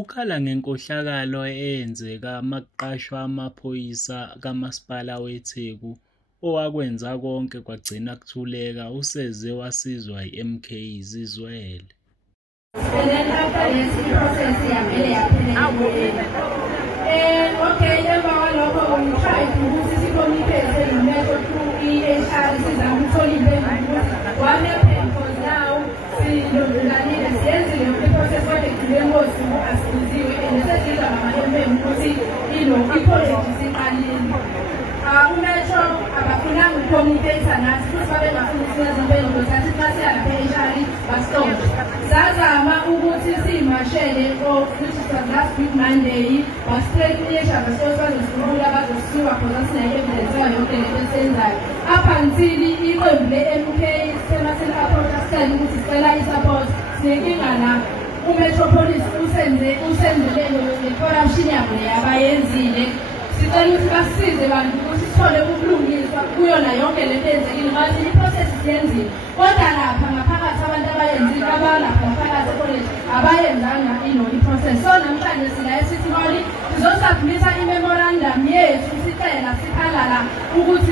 ukhala ngenkohlakalo eyenzeka makuqashwa amaphoyisa kamasipala weTheku owakwenza konke kwagcina kuthuleka useze wasizwa i-MK izizwele. And then after this process okay, emva kwalokho we try ukuthi sicommunicate nometro through i-HR sizama ukuthola impendulo ukuthi what happened because now silondanile siyenzile i-process kodwa ekugcineni kosuku asibuziwe and sesizwa ngama-MM ukuthi i-college siqalile. Umetro abafunanga ukucommunicate nathi futhi babengafuni ukufuna izimpendulo zathi xa siyalapha e-HR basitoshe. Sazama ukuthi siyimashele which was last week Monday basiqeqesha basosibazosikhumbula bazosisuka khoza sine-evidence yayo yonke lento esiyenzayo up until iqembu le-MK sematheni approach asitshela ukuthi sicela i-support sinenkinga la uMetropolis usenzele le-corruption yabo leyabayenzile. Sicela ukuthi basisize bantu ukuthi sithole ukulungiswa kuyona yonke lento eyenzekile ngathi i-process siyenzile kodwa lapha ngaphakathi abantu abayenzile abalapha ngaphakathi e-college abayenzanga i-process. So namhlanje sila e-City Hall sizosubmita i-memorandum yethu sicela sikhala la ukuthi